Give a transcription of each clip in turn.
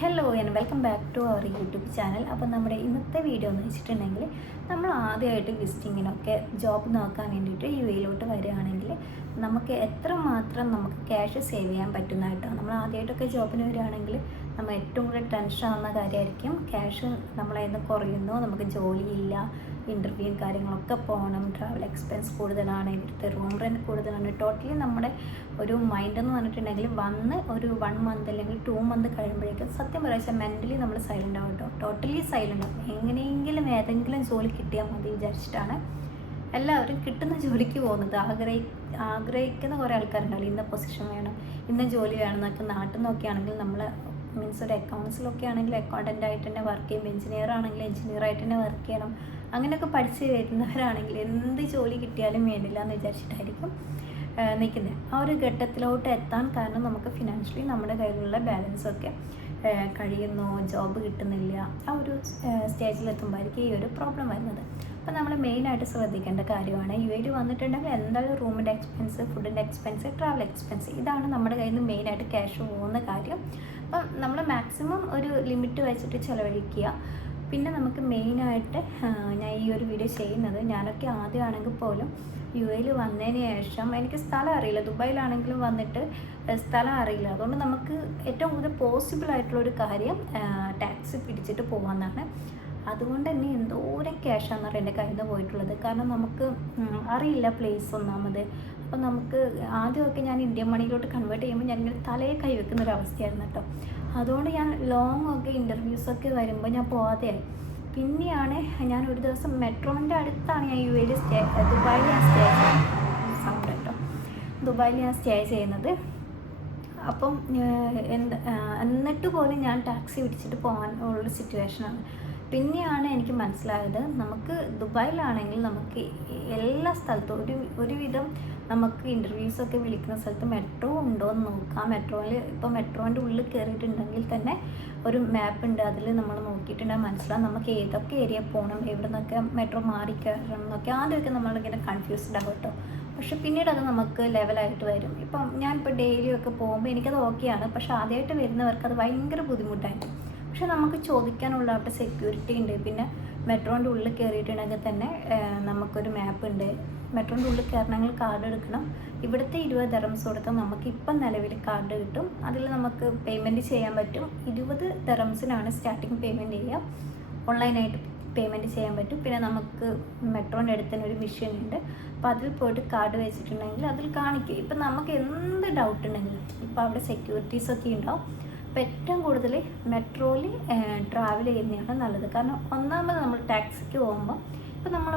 Hello and welcome back to our YouTube channel. അപ്പോൾ നമ്മുടെ ഇന്നത്തെ വീഡിയോ എന്ന് വെച്ചിട്ടുണ്ടെങ്കിൽ നമ്മൾ ആദ്യമായിട്ട് വിസിറ്റിങ്ങിനൊക്കെ ജോബ് നോക്കാൻ വേണ്ടിയിട്ട് യു എയിലോട്ട് വരികയാണെങ്കിൽ നമുക്ക് എത്രമാത്രം നമുക്ക് ക്യാഷ് സേവ് ചെയ്യാൻ പറ്റുന്നതായിട്ടോ. നമ്മൾ ആദ്യമായിട്ടൊക്കെ ജോബിന് വരികയാണെങ്കിൽ നമ്മൾ ഏറ്റവും കൂടുതൽ ടെൻഷൻ ആവുന്ന കാര്യമായിരിക്കും ക്യാഷ് നമ്മളതിൽ നിന്ന് കുറയുന്നു, നമുക്ക് ജോലിയില്ല, ഇൻ്റർവ്യൂ കാര്യങ്ങളൊക്കെ പോകണം, ട്രാവൽ എക്സ്പെൻസ് കൂടുതലാണ്, ഇവിടുത്തെ റൂം റെൻറ്റ് കൂടുതലാണ്. ടോട്ടലി നമ്മുടെ ഒരു മൈൻഡ് എന്ന് പറഞ്ഞിട്ടുണ്ടെങ്കിൽ വന്ന് ഒരു 1 മന്ത് അല്ലെങ്കിൽ 2 മന്ത് കഴിയുമ്പോഴേക്കും സത്യം പറയാച്ചാൽ മെൻ്റലി നമ്മൾ സൈലൻ്റ് ആവും കേട്ടോ. ടോട്ടലി സൈലൻ്റ് ആവും. എങ്ങനെയെങ്കിലും ഏതെങ്കിലും ജോലി കിട്ടിയാൽ മതി വിചാരിച്ചിട്ടാണ് എല്ലാവരും കിട്ടുന്ന ജോലിക്ക് പോകുന്നത്. ആഗ്രഹിക്കുന്ന കുറേ ആൾക്കാരുണ്ടാവില്ല, ഇന്ന പൊസിഷൻ വേണം, ഇന്ന ജോലി വേണം എന്നൊക്കെ. നാട്ടിൽ നിന്നൊക്കെയാണെങ്കിൽ നമ്മൾ മീൻസ് ഒരു അക്കൗണ്ട്സിലൊക്കെ ആണെങ്കിൽ അക്കൗണ്ടൻ്റ് ആയിട്ട് തന്നെ വർക്ക് ചെയ്യും, എഞ്ചിനീയർ ആണെങ്കിൽ എഞ്ചിനീയർ ആയിട്ട് തന്നെ വർക്ക് ചെയ്യണം. അങ്ങനെയൊക്കെ പഠിച്ച് വരുന്നവരാണെങ്കിൽ എന്ത് ജോലി കിട്ടിയാലും വേണ്ടില്ല എന്ന് വിചാരിച്ചിട്ടായിരിക്കും നിൽക്കുന്നത്. ആ ഒരു ഘട്ടത്തിലോട്ട് എത്താൻ കാരണം നമുക്ക് ഫിനാൻഷ്യലി നമ്മുടെ കയ്യിലുള്ള ബാലൻസൊക്കെ കഴിയുന്നു, ജോബ് കിട്ടുന്നില്ല, ആ ഒരു സ്റ്റേജിലെത്തുമ്പോഴായിരിക്കും ഈ ഒരു പ്രോബ്ലം വരുന്നത്. അപ്പോൾ നമ്മൾ മെയിനായിട്ട് ശ്രദ്ധിക്കേണ്ട കാര്യമാണ്, യു എയിൽ വന്നിട്ടുണ്ടെങ്കിൽ എന്തായാലും റൂമിൻ്റെ എക്സ്പെൻസ്, ഫുഡിൻ്റെ എക്സ്പെൻസ്, ട്രാവൽ എക്സ്പെൻസ്, ഇതാണ് നമ്മുടെ കയ്യിൽ നിന്ന് മെയിനായിട്ട് ക്യാഷ് പോകുന്ന കാര്യം. അപ്പം നമ്മൾ മാക്സിമം ഒരു ലിമിറ്റ് വെച്ചിട്ട് ചിലവഴിക്കുക. പിന്നെ നമുക്ക് മെയിനായിട്ട് ഞാൻ ഈ ഒരു വീഡിയോ ചെയ്യുന്നത്, ഞാനൊക്കെ ആദ്യമാണെങ്കിൽ പോലും യു എയിൽ വന്നതിന് ശേഷം എനിക്ക് സ്ഥലം അറിയില്ല, ദുബായിലാണെങ്കിലും വന്നിട്ട് സ്ഥലം അറിയില്ല. അതുകൊണ്ട് നമുക്ക് ഏറ്റവും കൂടുതൽ പോസിബിൾ ആയിട്ടുള്ളൊരു കാര്യം ടാക്സി പിടിച്ചിട്ട് പോകാമെന്നാണ്. അതുകൊണ്ട് തന്നെ എന്തോരം ക്യാഷാണെന്ന് പറയുക എൻ്റെ കയ്യിൽ നിന്ന് പോയിട്ടുള്ളത്. കാരണം നമുക്ക് അറിയില്ല പ്ലേസ് ഒന്നാമത്. അപ്പം നമുക്ക് ആദ്യമൊക്കെ ഞാൻ ഇന്ത്യൻ മണിയിലോട്ട് കൺവേർട്ട് ചെയ്യുമ്പോൾ ഞാനിങ്ങനെ തലയെ കൈവെക്കുന്നൊരവസ്ഥയായിരുന്നു കേട്ടോ. അതുകൊണ്ട് ഞാൻ ലോങ് ഒക്കെ ഇൻ്റർവ്യൂസൊക്കെ വരുമ്പോൾ ഞാൻ പോകാതെയായി. പിന്നെയാണ് ഞാൻ ഒരു ദിവസം മെട്രോൻ്റെ അടുത്താണ് ഞാൻ യു എയിൽ ദുബായിൽ ഞാൻ സ്റ്റേ സൗണ്ട് കേട്ടോ, ദുബായിൽ ഞാൻ സ്റ്റേ ചെയ്യുന്നത്. അപ്പം എന്നിട്ട് പോലും ഞാൻ ടാക്സി പിടിച്ചിട്ട് പോകാൻ ഉള്ള സിറ്റുവേഷനാണ്. പിന്നെയാണ് എനിക്ക് മനസ്സിലായത്, നമുക്ക് ദുബായിലാണെങ്കിൽ നമുക്ക് എല്ലാ സ്ഥലത്തും ഒരുവിധം നമുക്ക് ഇൻ്റർവ്യൂസൊക്കെ വിളിക്കുന്ന സ്ഥലത്ത് മെട്രോ ഉണ്ടോ എന്ന് നോക്കാം. മെട്രോയിൽ ഇപ്പോൾ മെട്രോൻ്റെ ഉള്ളിൽ കയറിയിട്ടുണ്ടെങ്കിൽ തന്നെ ഒരു മാപ്പ് ഉണ്ട്, അതിൽ നമ്മൾ നോക്കിയിട്ടുണ്ടെങ്കിൽ മനസ്സിലാവും നമുക്ക് ഏതൊക്കെ ഏരിയ പോകണം, എവിടെ നിന്നൊക്കെ മെട്രോ മാറി കയറണം എന്നൊക്കെ. ആദ്യമൊക്കെ നമ്മളിങ്ങനെ കൺഫ്യൂസ്ഡ് ആകും കേട്ടോ. പക്ഷെ പിന്നീട് അത് നമുക്ക് ലെവലായിട്ട് വരും. ഇപ്പം ഞാനിപ്പോൾ ഡെയിലിയൊക്കെ പോകുമ്പോൾ എനിക്കത് ഓക്കെയാണ്, പക്ഷെ ആദ്യമായിട്ട് വരുന്നവർക്ക് അത് ഭയങ്കര ബുദ്ധിമുട്ടായിരിക്കും. പക്ഷെ നമുക്ക് ചോദിക്കാനുള്ള അവിടെ സെക്യൂരിറ്റി ഉണ്ട്. പിന്നെ മെട്രോൻ്റെ ഉള്ളിൽ കയറിയിട്ടുണ്ടെങ്കിൽ തന്നെ നമുക്കൊരു മാപ്പ് ഉണ്ട്. മെട്രോൻ്റെ ഉള്ളിൽ കയറണമെങ്കിൽ കാർഡ് എടുക്കണം. ഇവിടുത്തെ 20 ദിറംസ് കൊടുത്താൽ നമുക്ക് ഇപ്പം നിലവിൽ കാർഡ് കിട്ടും. അതിൽ നമുക്ക് പേയ്മെൻറ്റ് ചെയ്യാൻ പറ്റും. 20 ദിറംസിനാണ് സ്റ്റാർട്ടിങ് പേയ്മെൻറ്റ് ചെയ്യുക. ഓൺലൈനായിട്ട് പേയ്മെൻറ്റ് ചെയ്യാൻ പറ്റും. പിന്നെ നമുക്ക് മെട്രോൻ്റെ അടുത്ത് തന്നെ ഒരു മെഷീൻ ഉണ്ട്. അപ്പോൾ അതിൽ പോയിട്ട് കാർഡ് വെച്ചിട്ടുണ്ടെങ്കിൽ അതിൽ കാണിക്കും. ഇപ്പം നമുക്ക് എന്ത് ഡൗട്ട് ഉണ്ടെങ്കിലും ഇപ്പോൾ അവിടെ സെക്യൂരിറ്റീസൊക്കെ ഉണ്ടാവും. അപ്പോൾ ഏറ്റവും കൂടുതൽ മെട്രോയിൽ ട്രാവൽ ചെയ്യുന്നതാണ് നല്ലത്. കാരണം ഒന്നാമത് നമ്മൾ ടാക്സിക്ക് പോകുമ്പോൾ ഇപ്പോൾ നമ്മൾ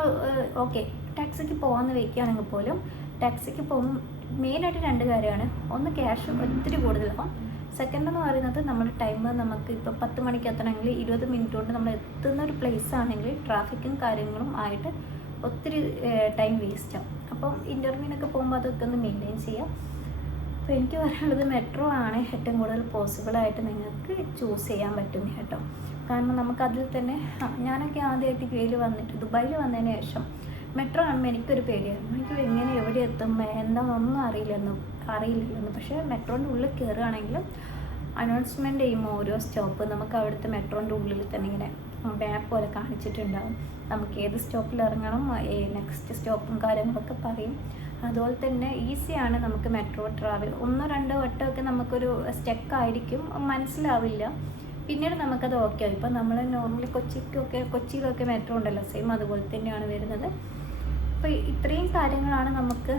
ഓക്കെ ടാക്സിക്ക് പോകാമെന്ന് വയ്ക്കുകയാണെങ്കിൽ പോലും ടാക്സിക്ക് പോകുമ്പോൾ മെയിനായിട്ട് 2 കാര്യമാണ്. ഒന്ന് ക്യാഷ് ഒത്തിരി കൂടുതലാവും. സെക്കൻഡ് എന്ന് പറയുന്നത് നമ്മുടെ ടൈം, നമുക്ക് ഇപ്പോൾ 10 മണിക്ക് എത്തണമെങ്കിൽ 20 മിനിറ്റ് കൊണ്ട് നമ്മൾ എത്തുന്ന ഒരു പ്ലേസ് ആണെങ്കിൽ ട്രാഫിക്കും കാര്യങ്ങളും ആയിട്ട് ഒത്തിരി ടൈം വേസ്റ്റ് ആവും. അപ്പം ഇൻ്റർവ്യൂവിനൊക്കെ പോകുമ്പോൾ അതൊക്കെ ഒന്ന് മെയിൻറ്റെയിൻ ചെയ്യാം. അപ്പോൾ എനിക്ക് പറയാനുള്ളത് മെട്രോ ആണ് ഏറ്റവും കൂടുതൽ പോസിബിളായിട്ട് നിങ്ങൾക്ക് ചൂസ് ചെയ്യാൻ പറ്റുന്നത് കേട്ടോ. കാരണം നമുക്കതിൽ തന്നെ ഞാനൊക്കെ ആദ്യമായിട്ട് യു എയിൽ വന്നിട്ട് ദുബായിൽ വന്നതിന് ശേഷം മെട്രോ കാണുമ്പോൾ എനിക്കൊരു പേടിയായിരുന്നു. എനിക്ക് എങ്ങനെ എവിടെ എത്തും എന്താണെന്നൊന്നും അറിയില്ലല്ലോ. പക്ഷേ മെട്രോൻ്റെ ഉള്ളിൽ കയറുകയാണെങ്കിലും അനൗൺസ്മെൻറ്റ് ചെയ്യുമ്പോൾ ഓരോ സ്റ്റോപ്പ് നമുക്ക് അവിടുത്തെ മെട്രോൻ്റെ ഉള്ളിൽ തന്നെ ഇങ്ങനെ മാപ്പ് പോലെ കാണിച്ചിട്ടുണ്ടാകും. നമുക്ക് ഏത് സ്റ്റോപ്പിൽ ഇറങ്ങണം, നെക്സ്റ്റ് സ്റ്റോപ്പും കാര്യങ്ങളൊക്കെ പറയും. അതുപോലെ തന്നെ ഈസിയാണ് നമുക്ക് മെട്രോ ട്രാവൽ. 1-2 വട്ടമൊക്കെ നമുക്കൊരു സ്റ്റക്കായിരിക്കും, മനസ്സിലാവില്ല. പിന്നീട് നമുക്കത് ഓക്കെ ആവും. ഇപ്പം നമ്മൾ നോർമലി കൊച്ചിയിലൊക്കെ മെട്രോ ഉണ്ടല്ലോ, സെയിം അതുപോലെ തന്നെയാണ് വരുന്നത്. അപ്പോൾ ഇത്രയും കാര്യങ്ങളാണ് നമുക്ക്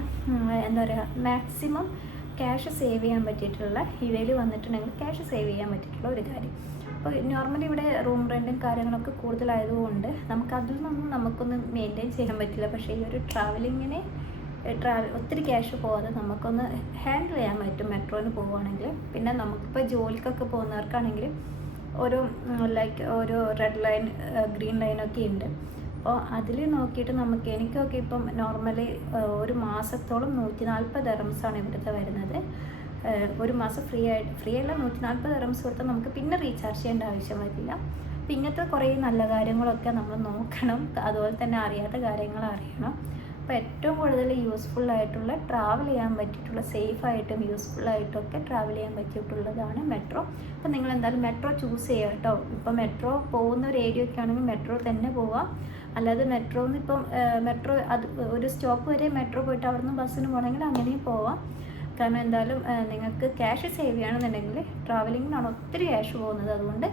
എന്താ പറയുക മാക്സിമം ക്യാഷ് സേവ് ചെയ്യാൻ പറ്റിയിട്ടുള്ള, യു എയിൽ വന്നിട്ടുണ്ടെങ്കിൽ ക്യാഷ് സേവ് ചെയ്യാൻ പറ്റിയിട്ടുള്ള ഒരു കാര്യം. അപ്പോൾ നോർമലി ഇവിടെ റൂം റെൻറ്റും കാര്യങ്ങളൊക്കെ കൂടുതലായതുകൊണ്ട് നമുക്കതിൽ നിന്നൊന്നും നമുക്കൊന്ന് മെയിൻറ്റെയിൻ ചെയ്യാൻ പറ്റില്ല. പക്ഷേ ഈ ഒരു ട്രാവലിങ്ങിന് ഒത്തിരി ക്യാഷ് പോകാതെ നമുക്കൊന്ന് ഹാൻഡിൽ ചെയ്യാൻ പറ്റും മെട്രോയിൽ പോവുകയാണെങ്കിൽ. പിന്നെ നമുക്കിപ്പോൾ ജോലിക്കൊക്കെ പോകുന്നവർക്കാണെങ്കിൽ ഓരോ റെഡ് ലൈൻ, ഗ്രീൻ ലൈനൊക്കെ ഉണ്ട്. അപ്പോൾ അതിൽ നോക്കിയിട്ട് എനിക്കൊക്കെ ഇപ്പം നോർമലി ഒരു മാസത്തോളം 140 ദിറംസാണ് ഇവിടുത്തെ വരുന്നത്. ഒരു മാസം ഫ്രീ അല്ല, 140 ദിറംസ് കൊടുത്താൽ നമുക്ക് പിന്നെ റീചാർജ് ചെയ്യേണ്ട ആവശ്യം വരില്ല. അപ്പോൾ ഇങ്ങനത്തെ കുറേ നല്ല കാര്യങ്ങളൊക്കെ നമ്മൾ നോക്കണം. അതുപോലെ തന്നെ അറിയാത്ത കാര്യങ്ങൾ അറിയണം. അപ്പോൾ ഏറ്റവും കൂടുതൽ യൂസ്ഫുള്ളായിട്ടുള്ള ട്രാവൽ ചെയ്യാൻ പറ്റിയിട്ടുള്ള സേഫായിട്ടും യൂസ്ഫുള്ളായിട്ടൊക്കെ ട്രാവൽ ചെയ്യാൻ പറ്റിയിട്ടുള്ളതാണ് മെട്രോ. അപ്പോൾ നിങ്ങൾ എന്തായാലും മെട്രോ ചൂസ് ചെയ്യുക കേട്ടോ. ഇപ്പോൾ മെട്രോ പോകുന്ന ഒരു ഏരിയ ഒക്കെ ആണെങ്കിൽ മെട്രോ തന്നെ പോവാം. അല്ലാതെ മെട്രോന്ന് ഇപ്പം മെട്രോ അത് ഒരു സ്റ്റോപ്പ് വരെ മെട്രോ പോയിട്ട് അവിടെ നിന്ന് ബസ്സിന് പോകണമെങ്കിൽ അങ്ങനെയും പോവാം. കാരണം എന്തായാലും നിങ്ങൾക്ക് ക്യാഷ് സേവ് ചെയ്യണമെന്നുണ്ടെങ്കിൽ ട്രാവലിങ്ങിനാണ് ഒത്തിരി ക്യാഷ് പോകുന്നത്. അതുകൊണ്ട്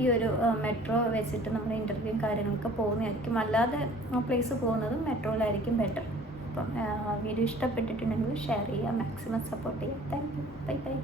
ഈ ഒരു മെട്രോ വെച്ചിട്ട് നമ്മൾ ഇൻ്റർവ്യൂ കാര്യങ്ങളൊക്കെ പോകുന്നതായിരിക്കും. അല്ലാതെ പ്ലേസ് പോകുന്നതും മെട്രോയിലായിരിക്കും ബെറ്റർ. അപ്പം വീഡിയോ ഇഷ്ടപ്പെട്ടിട്ടുണ്ടെങ്കിൽ ഷെയർ ചെയ്യുക, മാക്സിമം സപ്പോർട്ട് ചെയ്യുക. Thank you. Bye bye.